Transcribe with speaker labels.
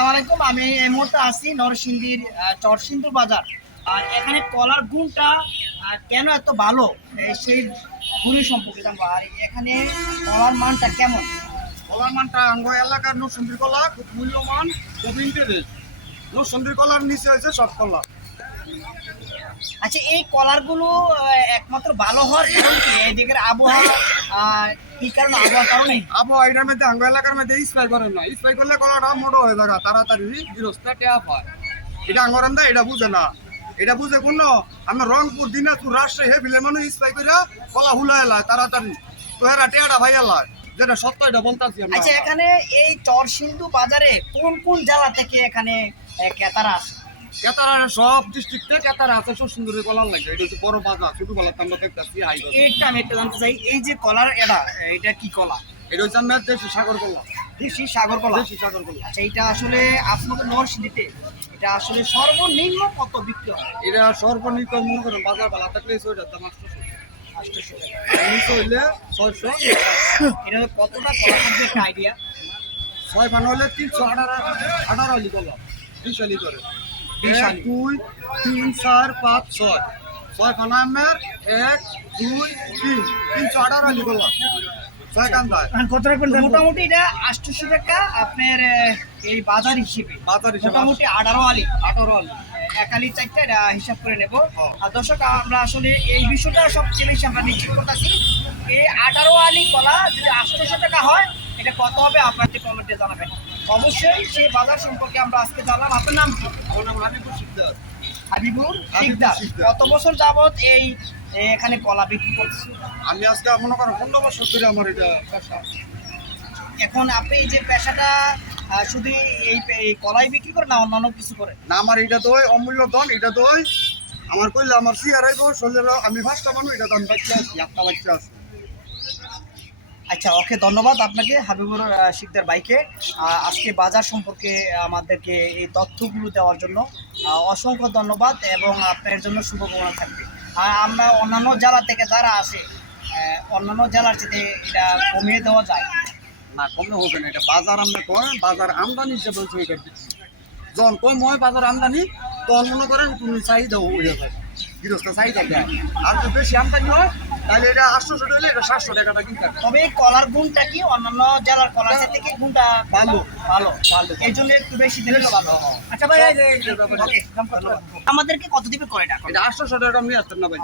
Speaker 1: আসসালামু আলাইকুম আমি এই মুহূর্তে আছি নরসিংদীর চরসিন্দুর বাজার। আর এখানে কলার গুণটা কেন এত ভালো? সেই গুণের সম্পর্কে জানব। আর এখানে কলার মানটা কেমন?
Speaker 2: কলার মানটা আঙ্গ এলাকার নরসন্দির কলা খুব মূল্যবান খুব ইন্টারেস্ট নরসন্দির কলার নিচে হয়েছে সব কলা।
Speaker 1: আচ্ছা এই কলারগুলো একমাত্র ভালো হওয়ার কারণ কি? এই দিকের আবহাওয়া আহ, কি কারণে আবহাওয়ার কারণে?
Speaker 2: আবহাওয়া এটার মধ্যে আঙ্গ এলাকার মধ্যে স্প্রে করেন না স্প্রে করলে কলাটা মোটো হয়ে যাবে তাড়াতাড়ি গৃহস্থা ট্যাপ হয়। এটা আঙ্গরান্দা এটা বুঝে না। এটা বুঝে কোন? আমরা রংপুর দিনাজপুর রাজশাহী হে বিলে মানুষ স্প্রে করে কলা হুলা এলায় তাড়াতাড়ি। তো হেরা টেয়াটা ভাই এলায় যেটা সত্য এটা বলতাছি
Speaker 1: আচ্ছা এখানে এই চরসিন্দু বাজারে কোন কোন জেলা থেকে এখানে ক্রেতারা আসে?
Speaker 2: কেতারা সব ডিস্ট্রিক্টে কেতারা আছে সব সুন্দরের কলার লাগে এটা হচ্ছে বড় বাজার ছোট কলার আমরা দেখতেছি হাই
Speaker 1: এইটা আমি একটু জানতে চাই এই যে কলার এটা এটা কি কলা?
Speaker 2: এটা হচ্ছে আমরা দেশি সাগর কলা।
Speaker 1: দেশি সাগর কলা?
Speaker 2: দেশি সাগর কলা।
Speaker 1: আচ্ছা এটা আসলে আপনাদের নরসিংদীতে এটা আসলে সর্বনিম্ন কত বিক্রি হয়?
Speaker 2: এটা সর্বনিম্ন মনে করেন বাজার ভালো থাকলে ছয়টার দাম আটশোশো
Speaker 1: আটশোশো টাকা।
Speaker 2: হইলে ছয়শো।
Speaker 1: এটা কতটা কলা একটা আইডিয়া
Speaker 2: ছয় ফান হলে তিনশো আঠারো আঠারো আলি কলা বিশ আলি করে এক দুই তিন চার পাঁচ ছয়। ছয় ফান আমের এক দুই তিন। কলা ছয়
Speaker 1: কত রাখবেন মোটামুটি এটা আটশোশো টাকা আপনার এই বাজার হিসেবে।
Speaker 2: বাজার হিসেবে
Speaker 1: মোটামুটি আঠারো আলি
Speaker 2: আঠারো আলি।
Speaker 1: একালি চারটা এটা হিসাব করে নেব। আর দর্শক আমরা আসলে এই বিষয়টা সবচেয়ে বেশি আমরা নিশ্চিত করতেছি। এই আঠারো আলি কলা যদি আটশোশো টাকা হয় এটা কত হবে আপনাদের কমেন্টে জানাবেন। অবশ্যই সেই বাজার সম্পর্কে আমরা আজকে জানলাম। আপনার নাম কি?
Speaker 2: আমার নাম হাবিবুর শিকদার।
Speaker 1: হাবিবুর। কত বছর যাবত এই এখানে কলা বিক্রি করছে
Speaker 2: আমি আজকে মনে করেন পনেরো বছর ধরে আমার এটা পেশা।
Speaker 1: এখন আপনি যে পেশাটা শুধু এই কলাই বিক্রি করে না অন্যান্য কিছু করে
Speaker 2: না আমার এটা দই অমূল্য ধন এটা দই আমার কইলে আমার সিয়ার আইব শরীরের আমি ফার্স্টটা মানুষ এটা দাম বাচ্চা আছি একটা বাচ্চা আছে।
Speaker 1: আচ্ছা ওকে ধন্যবাদ আপনাকে, হাবিবুর শিকদার বাইকে আজকে বাজার সম্পর্কে আমাদেরকে এই তথ্যগুলো দেওয়ার জন্য অসংখ্য ধন্যবাদ এবং আপনার জন্য শুভকামনা থাকবে। আর আমরা অন্যান্য জেলা থেকে যারা আসে অন্যান্য জেলার চেয়ে এটা কমিয়ে দেওয়া যায়।
Speaker 2: না, কমে হবে না, এটা বাজার আমরা করেন বাজার আমদানি হচ্ছে এটা যখন কম হয় বাজার আমদানি, তখন মনে করেন তুমি চাহিদা হয়ে যাবে। গৃহস্থ চাহিদা দেয় আর যদি বেশি আমদানি হয় তাহলে এটা আটশোশো হলে এটা সাতশো টাকাটা কিনতে
Speaker 1: তবে কলার গুণটা কি? অন্যান্য জেলার কলার থেকে গুণটা
Speaker 2: ভালো।
Speaker 1: ভালো?
Speaker 2: ভালো।
Speaker 1: এই জন্য একটু বেশি দিলে ভালো আচ্ছা ভাই আমাদেরকে কত দিবে করে এটা
Speaker 2: এটা আটশোশো টাকা নিয়ে আসতেন না ভাই।